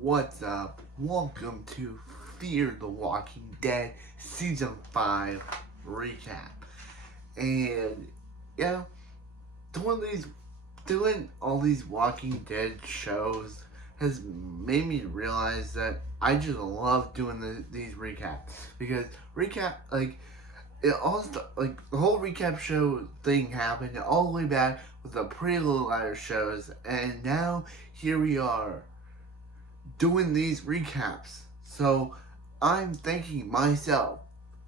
What's up? Welcome to Fear the Walking Dead Season 5 recap. And yeah, doing these doing all these Walking Dead shows has made me realize that I just love doing these recaps because recap it all like the whole recap show thing happened all the way back with the Pretty Little Liars shows, and now here we are doing these recaps. So I'm thanking myself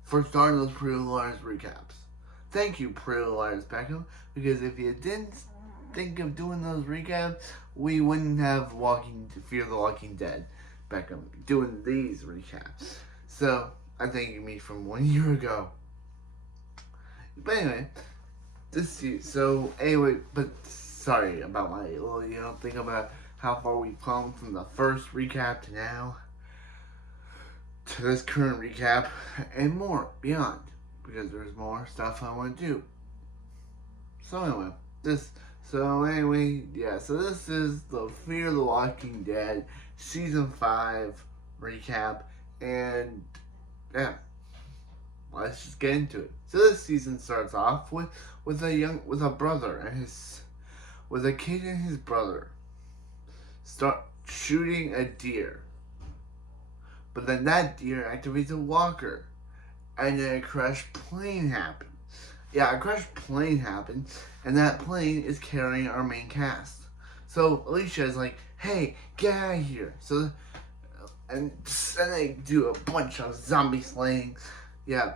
for starting those Pretty Little Liars recaps. Thank you, Pretty Little Liars Beckham, because if you didn't think of doing those recaps, we wouldn't have Fear the Walking Dead Beckham doing these recaps. So I'm thanking me from 1 year ago. But anyway, but sorry about my little thing about how far we've come from the first recap to now to this current recap and more beyond, because there's more stuff I want to do. So this is the Fear the Walking Dead Season 5 recap, and yeah, let's just get into it. So this season starts off with a brother and with a kid and his brother start shooting a deer. But then that deer activates a walker, and then a crashed plane happens. Yeah, a crashed plane happens, and that plane is carrying our main cast. So Alicia is like, "Hey, get out of here!" And they do a bunch of zombie slaying. Yeah.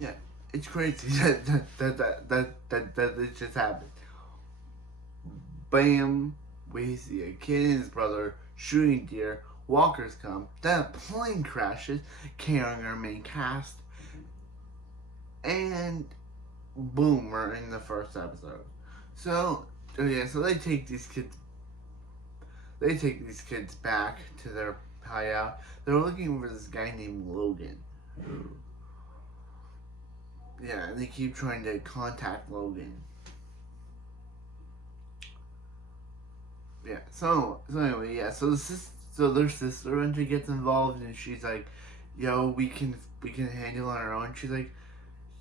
Yeah, it's crazy that this just happened. Bam, we see a kid and his brother shooting deer. Walkers come. Then a plane crashes, carrying our main cast. And boom, we're in the first episode. So they take these kids. They take these kids back to their hideout. They're looking for this guy named Logan. Yeah, and they keep trying to contact Logan. Yeah. So their sister eventually gets involved, and she's like, "Yo, we can handle it on our own." She's like,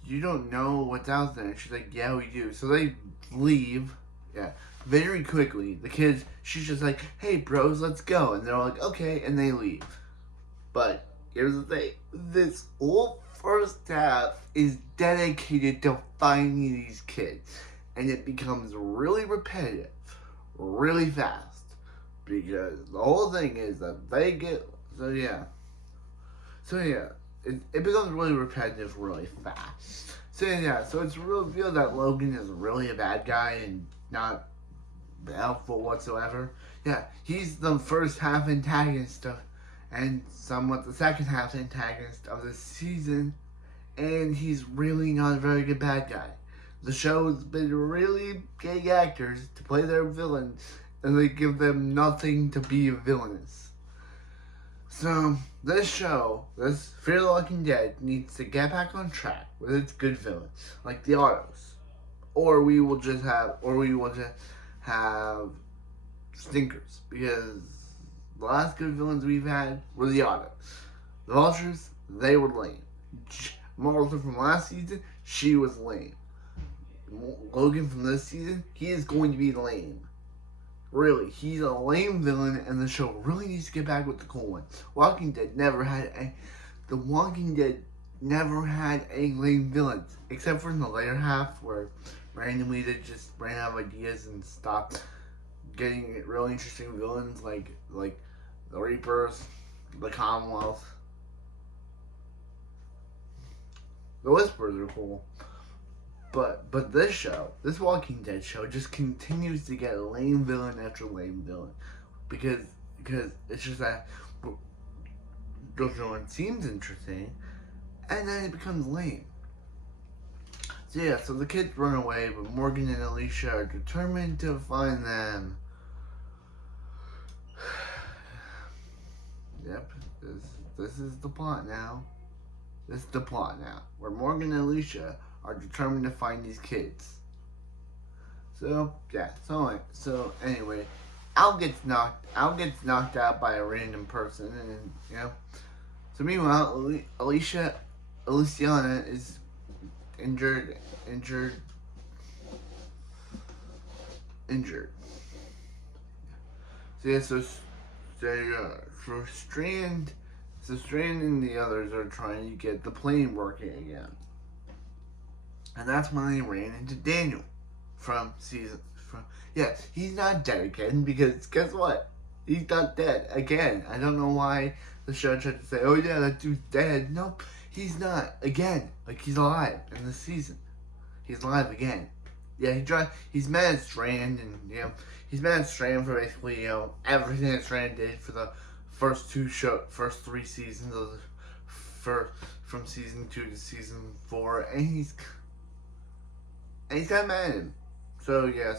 "You don't know what's out there." And she's like, "Yeah, we do." So they leave. Yeah. Very quickly, she's just like, "Hey, bros, let's go," and they're like, "Okay," and they leave. But here's the thing: this whole first half is dedicated to finding these kids, and it becomes really repetitive really fast, because the whole thing is that they get it becomes really repetitive really fast. So it's revealed that Logan is really a bad guy and not helpful whatsoever. Yeah, he's the first half antagonist and somewhat the second half antagonist of the season, and he's really not a very good bad guy. The show's been really getting actors to play their villains, and they give them nothing to be villainous. So this Fear the Walking Dead, needs to get back on track with its good villains, like the Autos, or we will just have stinkers, because the last good villains we've had were the Autos. The Vultures, they were lame. Martha from last season, she was lame. Logan from this season, he is going to be lame. Really, he's a lame villain, and the show really needs to get back with the cool one. The Walking Dead never had any lame villains, except for in the later half, where randomly they just ran out of ideas and stopped getting really interesting villains like the Reapers, the Commonwealth. The Whisperers are cool. But this Walking Dead show, just continues to get lame villain after lame villain, because it's just that the villain seems interesting, and then it becomes lame. So the kids run away, but Morgan and Alicia are determined to find them. Yep, this is the plot now. This is the plot now, where Morgan and Alicia are determined to find these kids. So yeah. So anyway, Al gets knocked out by a random person, and you know. So meanwhile, Aliciana is injured, injured, injured. So yeah, so Strand and the others are trying to get the plane working again, and that's when they ran into Daniel from season from. Yeah, he's not dead again because guess what? He's not dead again. I don't know why the show tried to say, "Oh yeah, that dude's dead." Nope, he's not again. Like he's alive in this season. He's alive again. Yeah, he's mad at Strand, and he's mad at Strand for basically everything that Strand did for the first 3 seasons of from season 2 to season 4, and he's kind of mad at him. So yeah,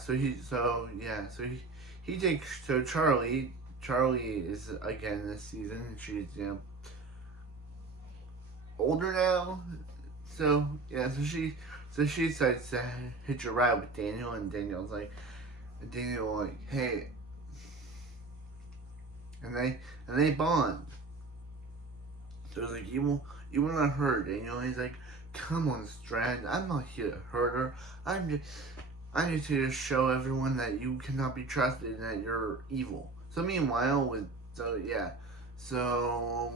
he takes Charlie is again this season, and she's older now. So yeah, so she decides to hitch a ride with Daniel, and Daniel like, hey, and they bond. So it's like you will not hurt Daniel. And he's like, come on, Strand, I'm not here to hurt her. I'm just here to show everyone that you cannot be trusted and that you're evil. So meanwhile, so yeah. So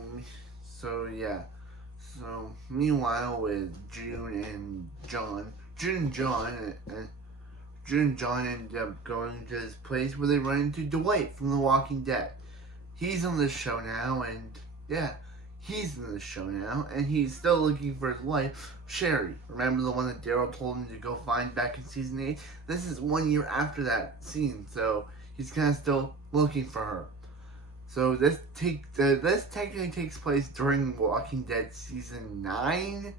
meanwhile, with June and John, June and John end up going to this place where they run into Dwight from The Walking Dead. He's on this show now, and yeah, he's in this show now, and he's still looking for his wife, Sherry. Remember the one that Daryl told him to go find back in season 8? This is 1 year after that scene, so he's kind of still looking for her. So this technically takes place during Walking Dead season 9,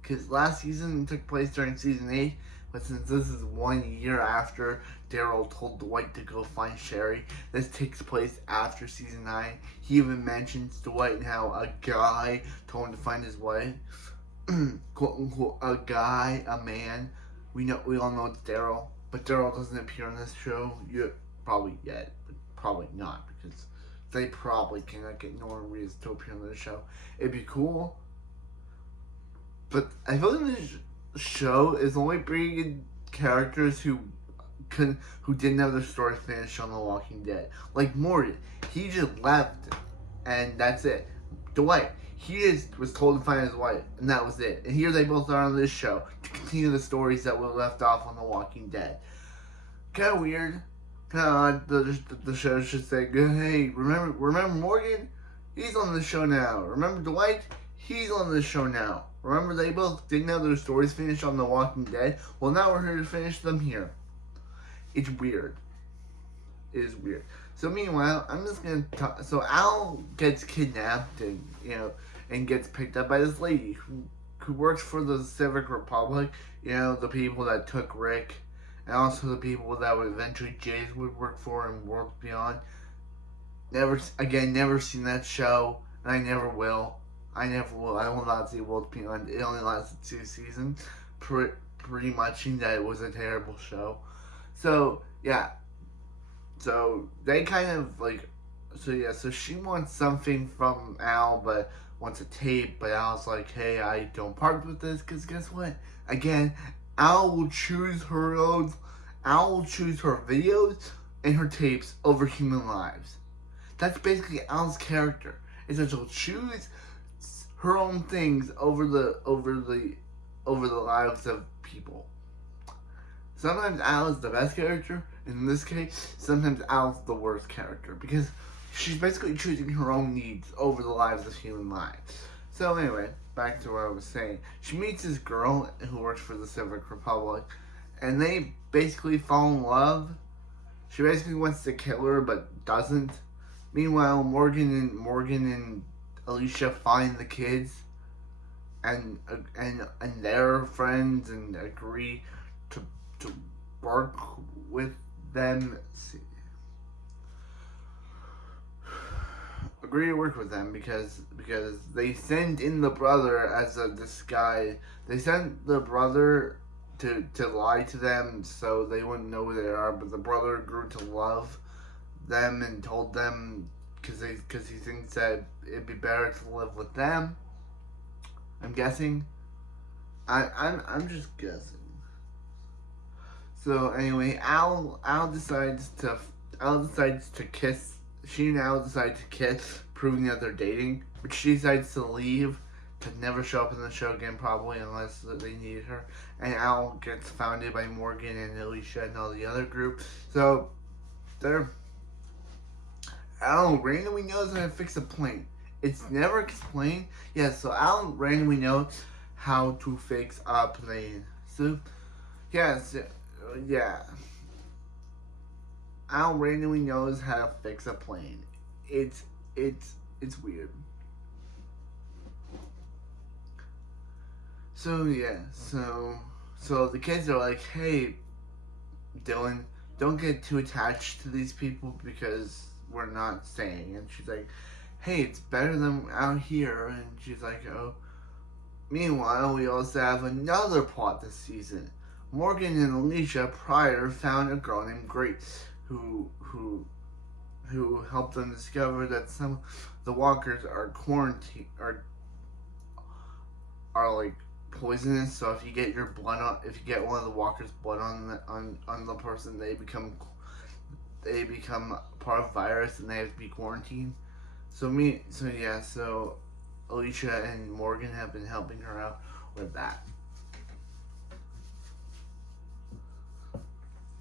because last season took place during season 8. But since this is 1 year after Daryl told Dwight to go find Sherry, this takes place after season 9. He even mentions Dwight and how a guy told him to find his wife. Quote unquote, a guy, a man. We all know it's Daryl, but Daryl doesn't appear on this show probably yet, but probably not because they probably cannot get Norman Reedus to appear on this show. It'd be cool, but I feel like this show is only bringing characters who didn't have their story finished on The Walking Dead. Like Morgan, he just left, and that's it. Dwight, he just was told to find his wife, and that was it. And here they both are on this show to continue the stories that were left off on The Walking Dead. Kind of weird. Kind of odd. The show should say, hey, remember Morgan? He's on the show now. Remember Dwight? He's on the show now. Remember they both didn't have their stories finished on The Walking Dead? Well, now we're here to finish them here. It's weird. It is weird. So meanwhile, I'm just gonna talk. So Al gets kidnapped and gets picked up by this lady who works for the Civic Republic. The people that took Rick, and also the people that would eventually Jace would work for in Worlds Beyond. Never seen that show, and I never will. I will not see Worlds Beyond. It only lasted 2 seasons. Pretty much that it was a terrible show. So yeah. So they kind of so she wants something from Al, but wants a tape, but Al's like, hey, I don't part with this, because guess what? Again, Al will choose her videos and her tapes over human lives. That's basically Al's character, is that she'll choose her own things over the lives of people. Sometimes Al is the best character. In this case, sometimes Al's the worst character because she's basically choosing her own needs over the lives of human lives. So anyway, back to what I was saying. She meets this girl who works for the Civic Republic, and they basically fall in love. She basically wants to kill her, but doesn't. Meanwhile, Morgan and Alicia find the kids, and they're friends and agree to work with them. Agree to work with them because they send in the brother as a disguise. They sent the brother to lie to them so they wouldn't know who they are. But the brother grew to love them and told them because he thinks that it'd be better to live with them. I'm guessing. I'm just guessing. So anyway, Al decides to kiss. She and Al decide to kiss, proving that they're dating. But she decides to leave, to never show up in the show again, probably unless they need her. And Al gets founded by Morgan and Alicia and all the other group. So they're Al randomly knows how to fix a plane. It's never explained. Yeah, so Al randomly knows how to fix a plane. So yes, yeah. Al randomly knows how to fix a plane. It's weird. So yeah, so the kids are like, hey, Dylan, don't get too attached to these people because we're not staying. And she's like, hey, it's better than out here. And she's like, oh. Meanwhile, we also have another plot this season. Morgan and Alicia Pryor found a girl named Grace who helped them discover that some of the walkers are like poisonous. So if you get if you get one of the walkers' blood on the person, they become part of virus and they have to be quarantined. So Alicia and Morgan have been helping her out with that.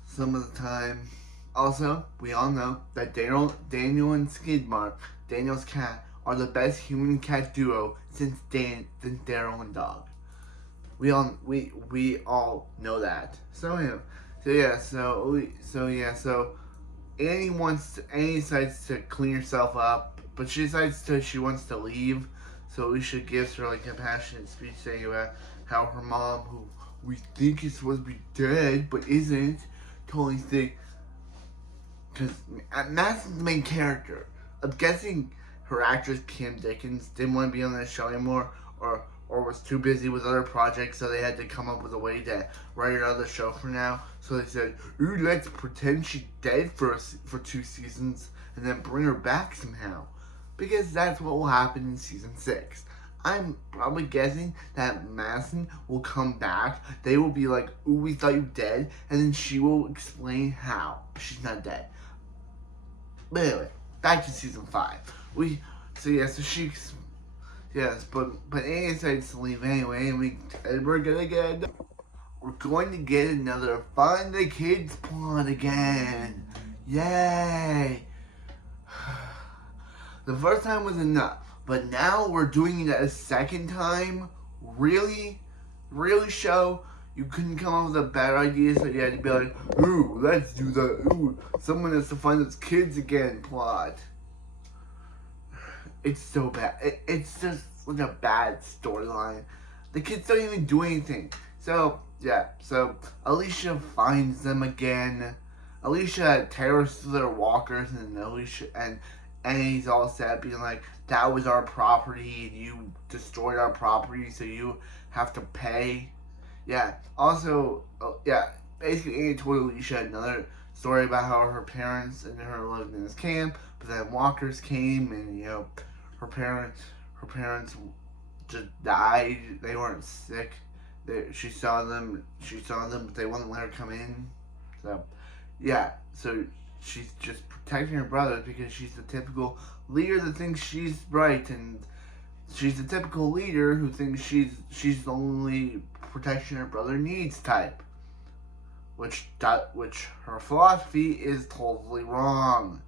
Some of the time. Also, we all know that Daniel and Skidmark, Daniel's cat, are the best human-cat duo since Daryl and Dog. We all know that. So Annie decides to clean herself up, but she wants to leave. So Alicia gives her like a passionate speech saying about how her mom, who we think is supposed to be dead but isn't, totally sick. Because Madison's the main character. I'm guessing her actress Kim Dickens didn't want to be on the show anymore, or was too busy with other projects, so they had to come up with a way to write another show for now. So they said, ooh, let's pretend she's dead for 2 seasons and then bring her back somehow. Because that's what will happen in season 6. I'm probably guessing that Madison will come back. They will be like, ooh, we thought you were dead. And then she will explain how she's not dead. But anyway, back to season 5. But Annie decides to leave anyway, and we're going to get another Find the Kids plot again. Yay! The first time was enough, but now we're doing it a second time? Really? Really, show? You couldn't come up with a better idea, so you had to be like, ooh, let's do the, ooh, someone has to find those kids again plot. It's so bad. It's just like a bad storyline. The kids don't even do anything. So Alicia finds them again. Alicia tears through their walkers, and Annie's all sad, being like, that was our property, and you destroyed our property, so you have to pay. Yeah, also, basically Annie told Alicia another story about how her parents and her lived in this camp, but then walkers came, and, her parents just died. They weren't sick. She saw them, but they wouldn't let her come in. So she's just protecting her brother because she's the typical leader that thinks she's right, and she's the typical leader who thinks she's the only protection her brother needs type. Which her philosophy is totally wrong.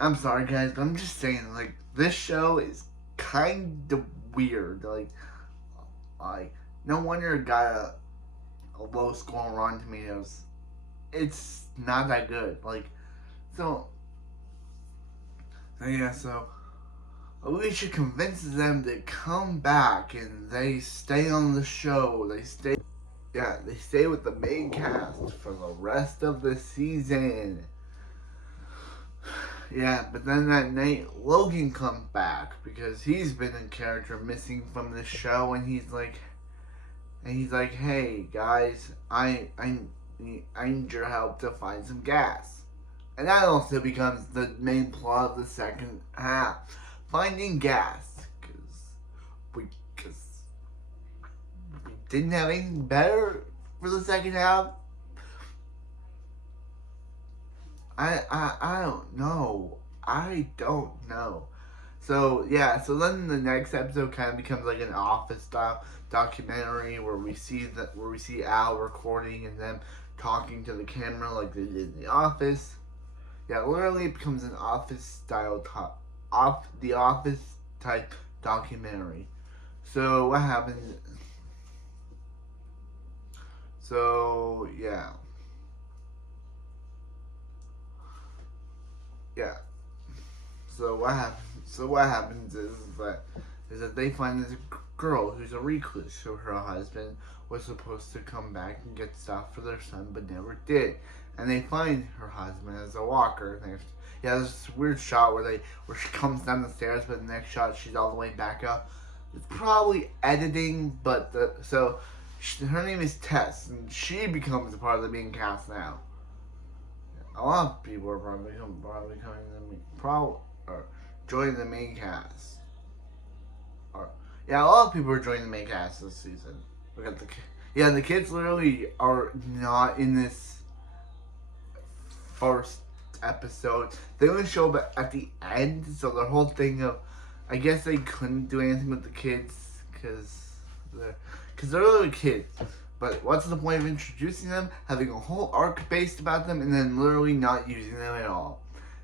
I'm sorry, guys, but I'm just saying, like, this show is kind of weird. Like, no wonder it got a low score on Rotten Tomatoes. It's not that good. So Alicia convinces them to come back, and they stay on the show. They stay with the main cast for the rest of the season. Yeah, but then that night, Logan comes back because he's been a character missing from the show, and he's like, and he's like, "Hey guys, I need your help to find some gas." And that also becomes the main plot of the second half, finding gas, we because we didn't have anything better for the second half. I don't know. I don't know. So yeah, so then the next episode kind of becomes like an office style documentary where we see Al recording and them talking to the camera like they did in the office. Yeah, literally it becomes an office style the office type documentary. So what happens? So yeah. So what happens is that they find this girl who's a recluse. So her husband was supposed to come back and get stuff for their son, but never did. And they find her husband as a walker. And there's this weird shot where she comes down the stairs, but the next shot she's all the way back up. It's probably editing, but her name is Tess, and she becomes a part of the main cast now. A lot of people are probably coming to me, or joining the main cast. Or yeah, a lot of people are joining the main cast this season. Look at the kids literally are not in this first episode. They only show up at the end, so the whole thing of, I guess they couldn't do anything with the kids because they're little kids. But what's the point of introducing them, having a whole arc based about them, and then literally not using them at all?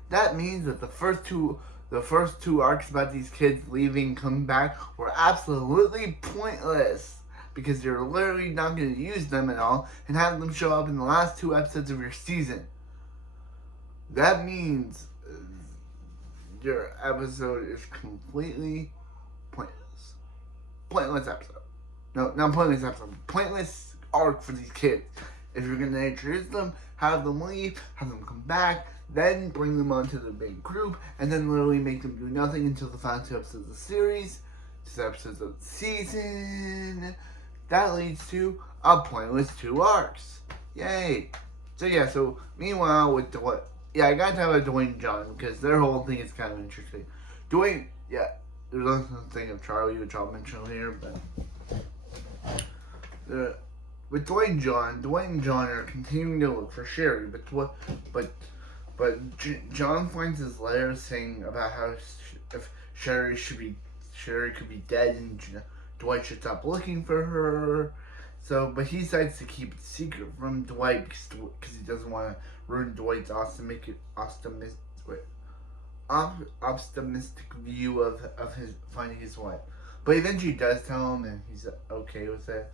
That means that the first two arcs about these kids leaving, coming back, were absolutely pointless because you're literally not going to use them at all and have them show up in the last 2 episodes of your season. That means your episode is completely pointless. Pointless episode. No, not pointless episode. Pointless arc for these kids. If you're gonna introduce them, have them leave, have them come back, then bring them onto the big group, and then literally make them do nothing until the final 2 episodes of the series, 2 episodes of the season. That leads to a pointless 2 arcs. Yay! So meanwhile with Dwayne, I gotta talk about Dwayne and John because their whole thing is kind of interesting. Dwayne, there's also the thing of Charlie, which I'll mention later, but. With Dwayne and John are continuing to look for Sherry, but John finds his letter saying about how if Sherry could be dead and Dwight should stop looking for her. So, but he decides to keep it secret from Dwight because he doesn't want to ruin Dwight's optimistic view of his finding his wife. But eventually he does tell him, and he's okay with it.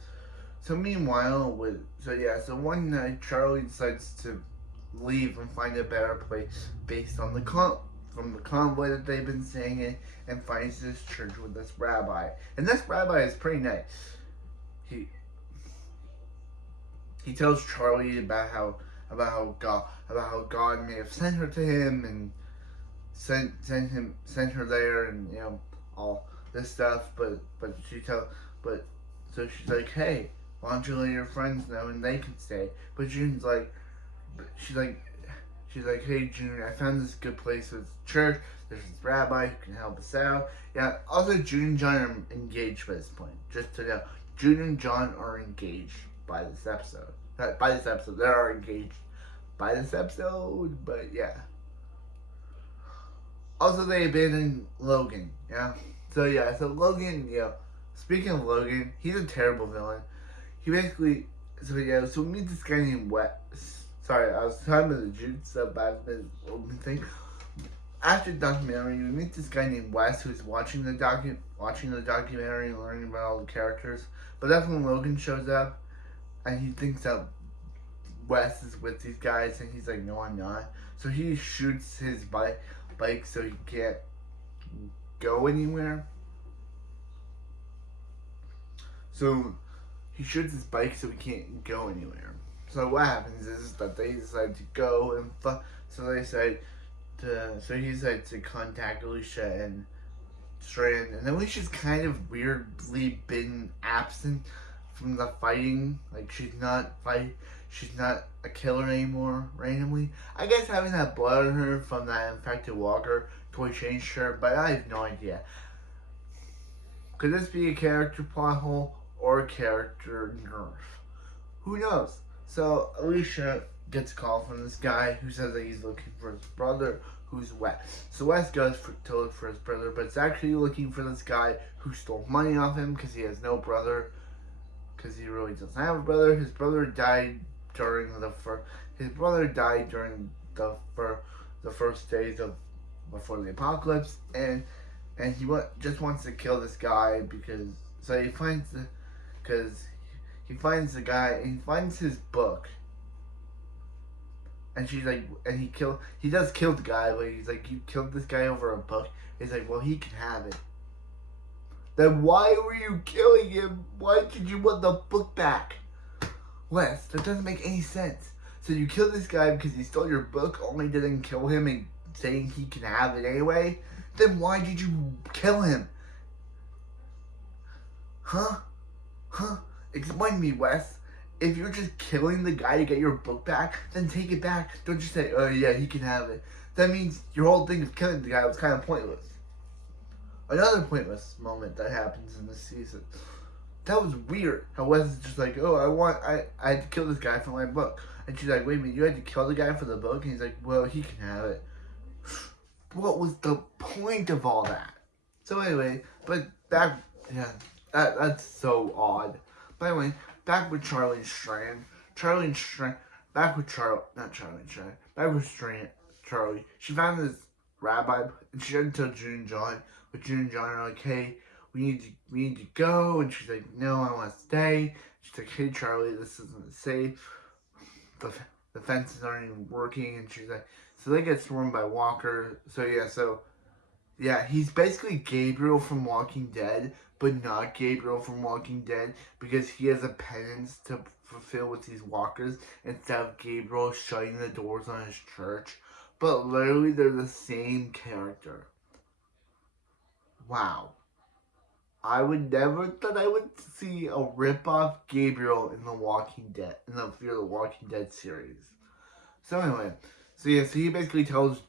So meanwhile, so one night Charlie decides to leave and find a better place based on from the convoy that they've been staying in, and finds this church with this rabbi. And this rabbi is pretty nice. He tells Charlie about how God may have sent her to him and sent her there, and all this stuff, but so she's like, hey, why don't you let your friends know and they can stay? But June's like, hey June, I found this good place with church. There's this rabbi who can help us out. Yeah. Also, June and John are engaged by this point. Just to know, June and John are engaged by this episode. They are engaged by this episode. But yeah. Also, they abandoned Logan. Yeah. So Logan, speaking of Logan, he's a terrible villain. He basically, so we meet this guy named Wes. Sorry, I was talking about the Jude stuff, but the Logan thing. After the documentary, we meet this guy named Wes who's watching the documentary and learning about all the characters. But that's when Logan shows up, and he thinks that Wes is with these guys, and he's like, no, I'm not. So he shoots his bike so he can't go anywhere. So he shoots his bike so he can't go anywhere. So what happens is that they decide to go and so he decides to contact Alicia and Strand, and Alicia's kind of weirdly been absent from the fighting. Like she's not a killer anymore randomly. I guess having that blood on her from that infected walker totally changed her, but I have no idea. Could this be a character plot hole or a character nerf? Who knows? So Alicia gets a call from this guy who says that he's looking for his brother, who's Wes. So Wes goes to look for his brother, but it's actually looking for this guy who stole money off him because he has no brother. Because he really doesn't have a brother. His brother died during the first days of before the apocalypse, and he just wants to kill this guy because so he finds the guy and he finds his book. And she's like, and he does kill the guy, but he's like, you killed this guy over a book? He's like, well, he can have it. Then why were you killing him? Why did you want the book back? Wes, that doesn't make any sense. So you killed this guy because he stole your book, only didn't kill him and saying he can have it anyway? Then why did you kill him? Huh? Explain to me, Wes. If you're just killing the guy to get your book back, then take it back. Don't just say, oh yeah, he can have it. That means your whole thing of killing the guy was kind of pointless. Another pointless moment that happens in this season. That was weird. How Wes is just like, oh, I had to kill this guy for my book. And she's like, wait a minute, you had to kill the guy for the book? And he's like, well, he can have it. What was the point of all that? So anyway, but that's so odd. But anyway, back with Charlie Strand. Charlie Charlie. She found this rabbi, and she doesn't tell June and John. But June and John are like, hey, we need to go. And she's like, no, I want to stay. She's like, hey, Charlie, this isn't safe. The fences aren't even working. And she's like, so they get swarmed by Walker. So yeah, he's basically Gabriel from Walking Dead, but not Gabriel from Walking Dead because he has a penance to fulfill with these walkers instead of Gabriel shutting the doors on his church. But literally, they're the same character. Wow. I would never thought I would see a rip-off Gabriel in the Walking Dead, in the Fear the Walking Dead series. So anyway, so he basically tells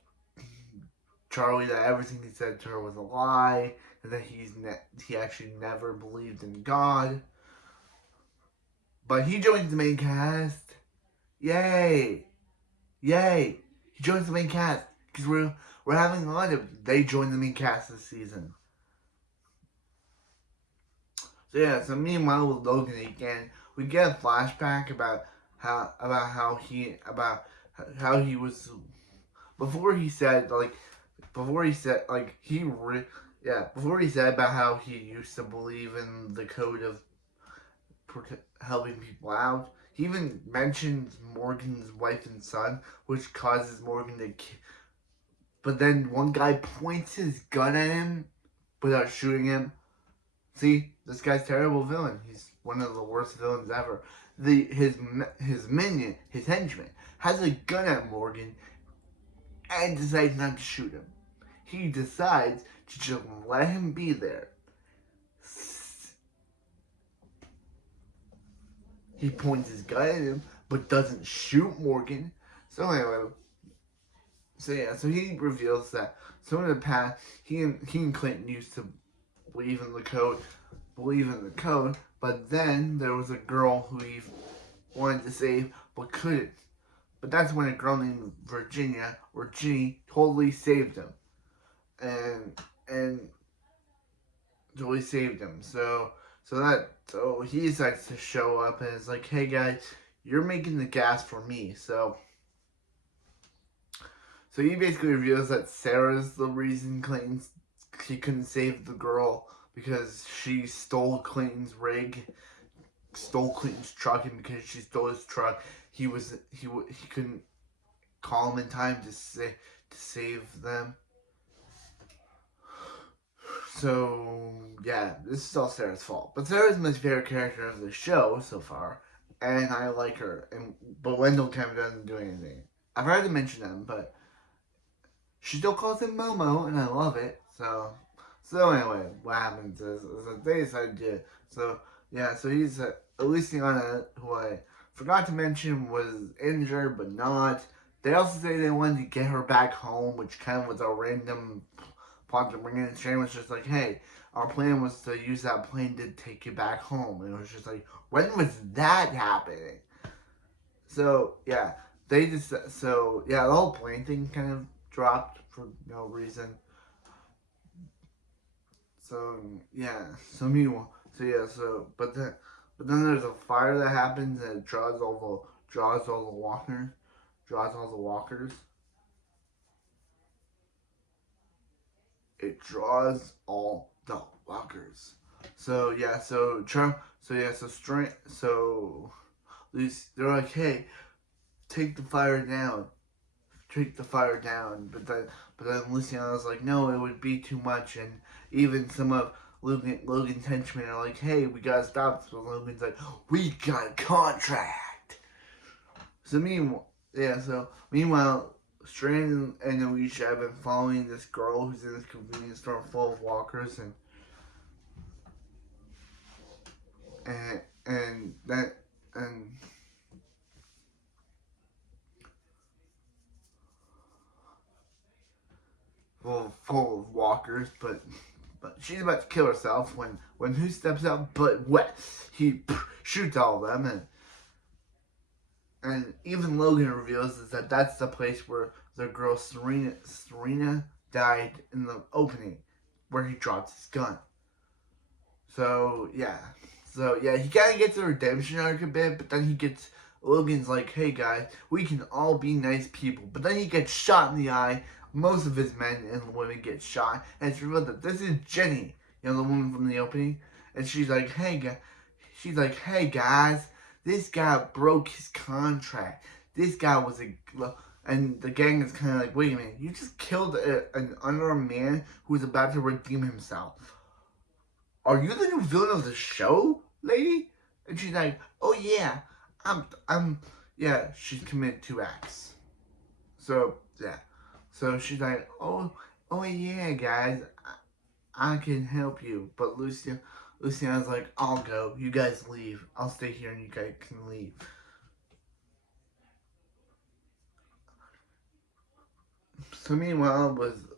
Charlie that everything he said to her was a lie, and that he actually never believed in God. But he joins the main cast. Yay! He joins the main cast because we're having a lot of they join the main cast this season. So yeah, so meanwhile with Logan again, we get a flashback about how he was before he said about how he used to believe in the code of helping people out. He even mentions Morgan's wife and son, which causes Morgan to but then one guy points his gun at him without shooting him. See, this guy's a terrible villain. He's one of the worst villains ever. His minion, his henchman, has a gun at Morgan and decides not to shoot him. He decides to just let him be there. He points his gun at him, but doesn't shoot Morgan. So anyway, so he reveals that in the past, he and Clinton used to believe in the code, but then there was a girl who he wanted to save but couldn't. But that's when a girl named Virginia or Ginny totally saved him. And totally saved him. So he decides to show up and is like, hey guys, you're making the gas for me. So he basically reveals that Sarah's the reason she couldn't save the girl because she stole Clayton's rig, stole Clayton's truck, and because she stole his truck, he couldn't call him in time to save them. So yeah, this is all Sarah's fault. But Sarah's my favorite character of the show so far, and I like her. But Wendell kind of doesn't do anything. I've already mentioned them, but she still calls him Momo, and I love it. So anyway, what happens is that they decide to. So he's Luciana, who I forgot to mention, was injured but not. They also say they wanted to get her back home, which kind of was a random plot to bring in. Shane was just like, hey, our plan was to use that plane to take you back home. And it was just like, when was that happening? So, yeah, the whole plane thing kind of dropped for no reason. So, yeah, but then there's a fire that happens and it draws all the walkers. It draws all the walkers. So yeah, they're like, hey, take the fire down, but then Luciana's like, no, it would be too much, and even some of Logan's henchmen are like, hey, we gotta stop. So Logan's like, we got a contract. Meanwhile, Strand and Alicia have been following this girl who's in this convenience store full of walkers, and that and full of walkers, but she's about to kill herself when who steps up but Wes. He shoots all of them, and even Logan reveals is that that's the place where the girl Serena died in the opening, where he drops his gun. So yeah, he kind of gets a redemption arc a bit, but then Logan's like, hey guys, we can all be nice people, but then he gets shot in the eye. Most of his men and women get shot, and it's revealed that this is Jenny, the woman from the opening, and she's like, hey guys, this guy broke his contract. This guy was and the gang is kind of like, wait a minute, you just killed an unarmed man who was about to redeem himself. Are you the new villain of the show, lady? And she's like, oh yeah, yeah, she's committed 2 acts. So, yeah. So she's like, oh yeah, guys, I can help you. But Luciana's like, I'll go. You guys leave. I'll stay here and you guys can leave. So meanwhile, with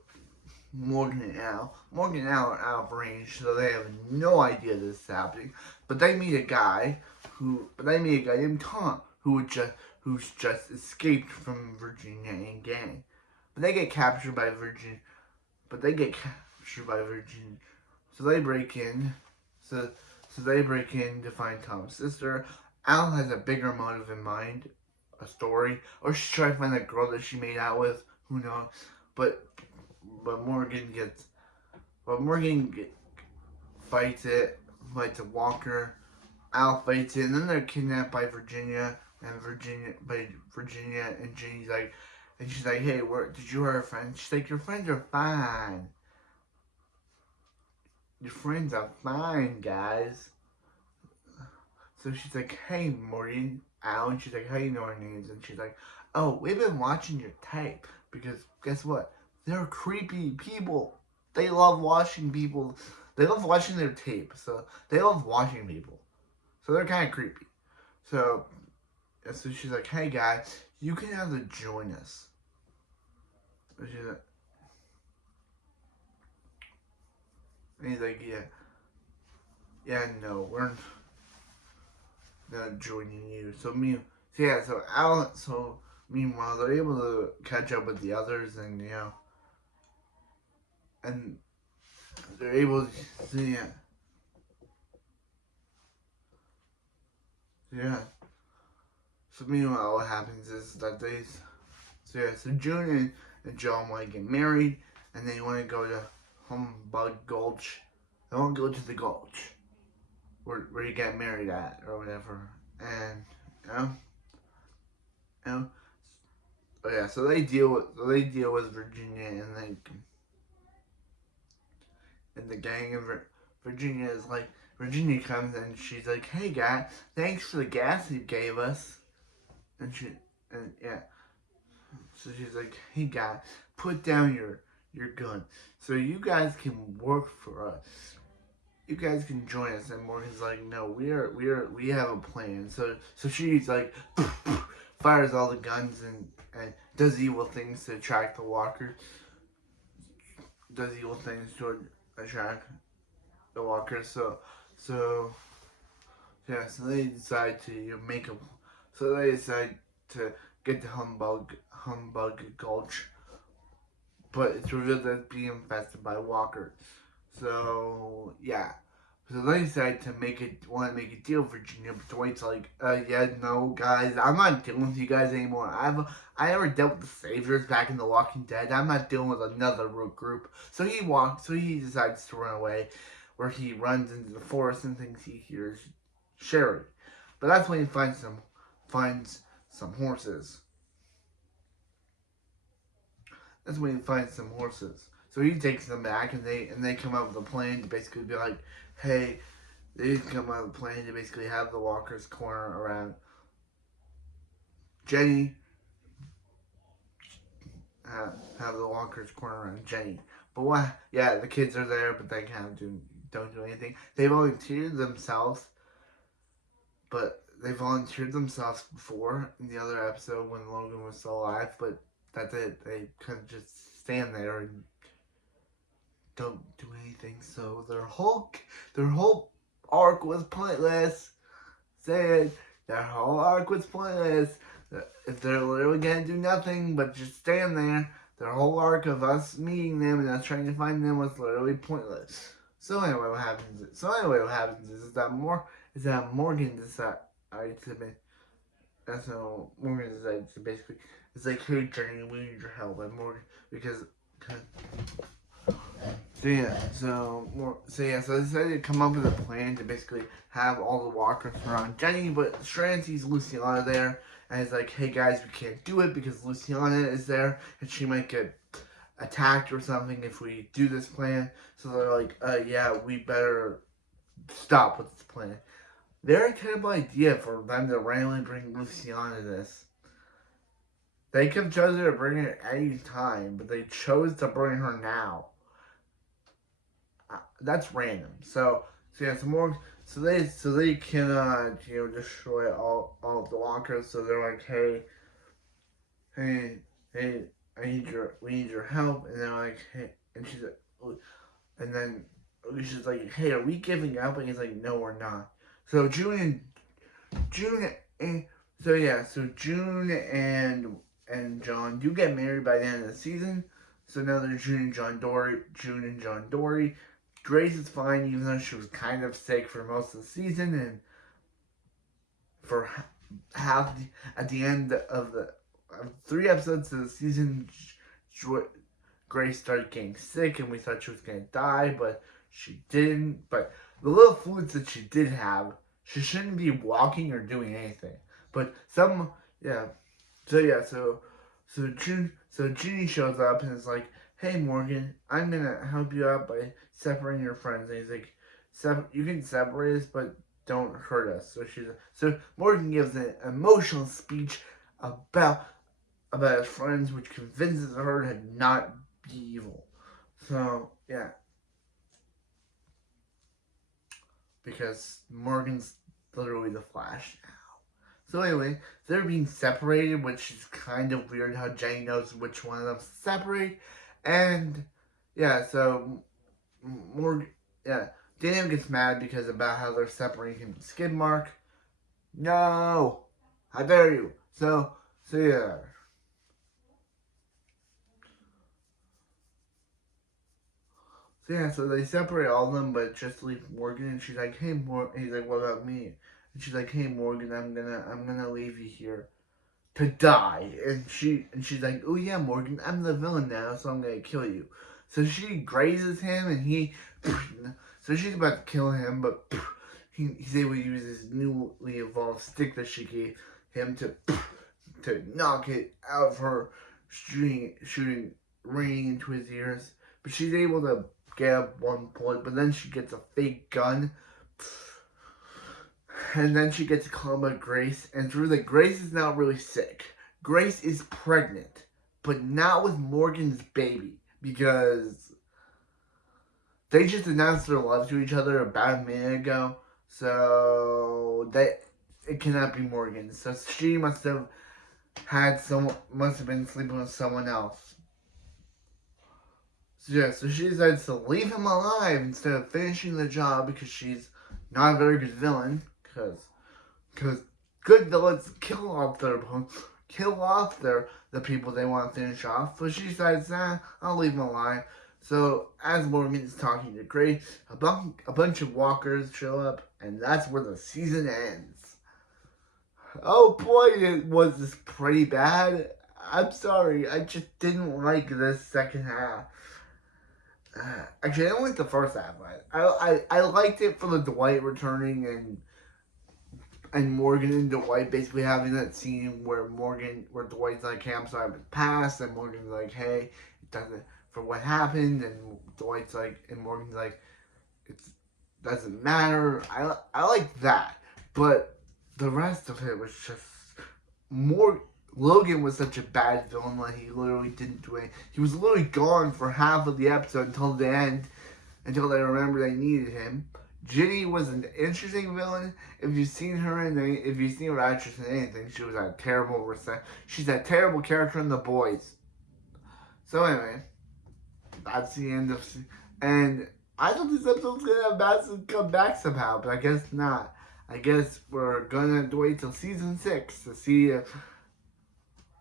Morgan and Al are out of range, so they have no idea this is happening. But they meet a guy named Tom who's just escaped from Virginia and gang. But they get captured by Virginia. So they break in. So they break in to find Tom's sister. Al has a bigger motive in mind, a story, or she's trying to find that girl that she made out with. Who knows? But Morgan fights a walker. Al fights it, and then they're kidnapped by Virginia, and Jenny's like, and she's like, hey, did you hurt our friends? She's like, your friends are fine. Your friends are fine, guys. So she's like, hey, Morgan, Al, and she's like, how you know our names? And she's like, oh, we've been watching your tape, because guess what? They're creepy people. They love watching people. They love watching their tape, so they love watching people. So they're kind of creepy. So she's like, hey, guys, you can have to join us. And he's like, yeah, no, we're not joining you. So meanwhile, they're able to catch up with the others, and and they're able to, yeah. So meanwhile, what happens is that so June and John want to get married, and they want to go to Humbug Gulch. They want to go to the Gulch, where you get married at, or whatever. And oh yeah. So they deal with Virginia, and the gang of Virginia is like, Virginia comes and she's like, hey guy, thanks for the gas you gave us. And so she's like, hey guy, put down your gun so you guys can work for us. you guys can join us. And Morgan's like, no, we have a plan. So she's like, fires all the guns and does evil things to attract the walkers. Does evil things to attract the walkers. So yeah. So they decide to make a. So they decide to get to Humbug Gulch, but it's revealed that it's being infested by walkers. So yeah. So they decide to want to make a deal with Virginia, but Dwight's like, yeah, no, guys, I'm not dealing with you guys anymore. I never dealt with the Saviors back in The Walking Dead. I'm not dealing with another group. So he decides to run away, where he runs into the forest and thinks he hears Sherry. But that's when he finds some horses. That's when he finds some horses. So he takes them back, and they come up with a plan to basically be like, hey, they come up with a plan to basically have the walkers corner around Jenny. Have the walkers corner around Jenny. But what? Yeah, the kids are there, but they kind of don't do anything. They volunteered themselves, but they volunteered themselves before in the other episode when Logan was still alive. But that's it. They kind of just stand there and don't do anything. So their whole arc was pointless. Said their whole arc was pointless. If they're literally gonna do nothing but just stand there, their whole arc of us meeting them and us trying to find them was literally pointless. So anyway, what happens is that Morgan decides to be. That's how Morgan decides to basically. It's like, hey, Jenny, we need your help, and Morgan because. So they decided to come up with a plan to basically have all the walkers around Jenny, but Strand sees Luciana there, and he's like, hey guys, we can't do it because Luciana is there, and she might get attacked or something if we do this plan. So they're like, yeah, we better stop with this plan. Very terrible idea for them to randomly bring Luciana to this. They could have chosen to bring her at any time, but they chose to bring her now. That's random. So they can destroy all of the walkers. So they're like, hey, we need your help. And they're like, hey, and she's like, and then she's like, hey, are we giving up? And he's like, no, we're not. So June and John do get married by the end of the season. So now there's June and John Dory. Grace is fine, even though she was kind of sick for most of the season, and for at the end of the 3 episodes of the season, Grace started getting sick, and we thought she was gonna die, but she didn't. But the little fluids that she did have, she shouldn't be walking or doing anything. But so Ginny shows up and is like, hey Morgan, I'm gonna help you out by separating your friends. And he's like, you can separate us, but don't hurt us. So Morgan gives an emotional speech about his friends, which convinces her to not be evil. So yeah, because Morgan's literally the Flash now. So anyway, they're being separated, which is kind of weird how Jenny knows which one of them to separate. And yeah, so Daniel gets mad because about how they're separating him from Skid Mark. No, how dare you? So yeah. So they separate all of them, but just leave Morgan. And she's like, "Hey, Morgan." He's like, "What about me?" And she's like, "Hey, Morgan, I'm gonna leave you here to die." And she's like, "Oh yeah, Morgan, I'm the villain now, so I'm gonna kill you." So she grazes him, and so she's about to kill him, but he's able to use his newly evolved stick that she gave him to knock it out of her, shooting ringing into his ears. But she's able to get up one bullet, but then she gets a fake gun. And then she gets a call by Grace, and through that, Grace is now really sick. Grace is pregnant, but not with Morgan's baby, because they just announced their love to each other about a minute ago, so it cannot be Morgan. So she must have been sleeping with someone else. So yeah, so she decides to leave him alive instead of finishing the job because she's not a very good villain. Because good villains kill off the people they want to finish off. So she decides, I'll leave him alive. So as Morgan is talking to Gray, a bunch of walkers show up, and that's where the season ends. Oh boy, was this pretty bad. I'm sorry, I just didn't like this second half. Actually, I didn't like the first half. I liked it for the Dwight returning and Morgan and Dwight basically having that scene where Dwight's like, hey, I'm sorry about the past, and Morgan's like, hey, it doesn't, for what happened, and Dwight's like, and Morgan's like, it doesn't matter. I like that, but the rest of it was just more. Logan was such a bad villain that he literally didn't do it. He was literally gone for half of the episode until the end, until they remembered they needed him. Ginny was an interesting villain. If you've seen her actress in anything, she was a terrible she's a terrible character in The Boys. So anyway, that's the end of. And I thought this episode was gonna have Madison come back somehow, but I guess not. I guess we're gonna have to wait till season 6 to see if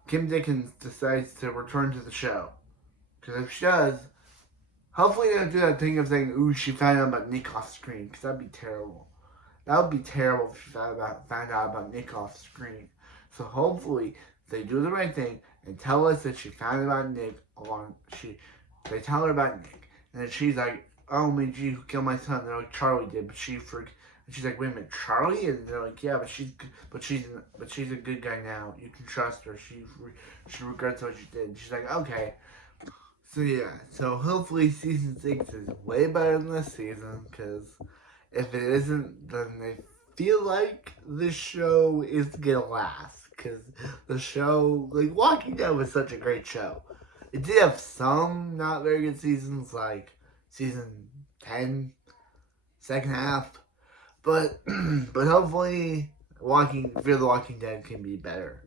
Kim Dickens decides to return to the show. Because if she does, hopefully they don't do that thing of saying, ooh, she found out about Nick off screen, because that'd be terrible. That would be terrible if she found out about Nick off screen. So hopefully they do the right thing and tell us that she found out about Nick they tell her about Nick. And then she's like, oh my gee, who killed my son? They're like, Charlie did, but and she's like, wait a minute, Charlie? And they're like, yeah, but she's a good guy now. You can trust her. She regrets what she did. And she's like, okay. So yeah, so hopefully season 6 is way better than this season, because if it isn't, then I feel like this show is gonna last, because the show, like, Walking Dead was such a great show. It did have some not very good seasons, like season 10, second half, but hopefully Fear the Walking Dead can be better.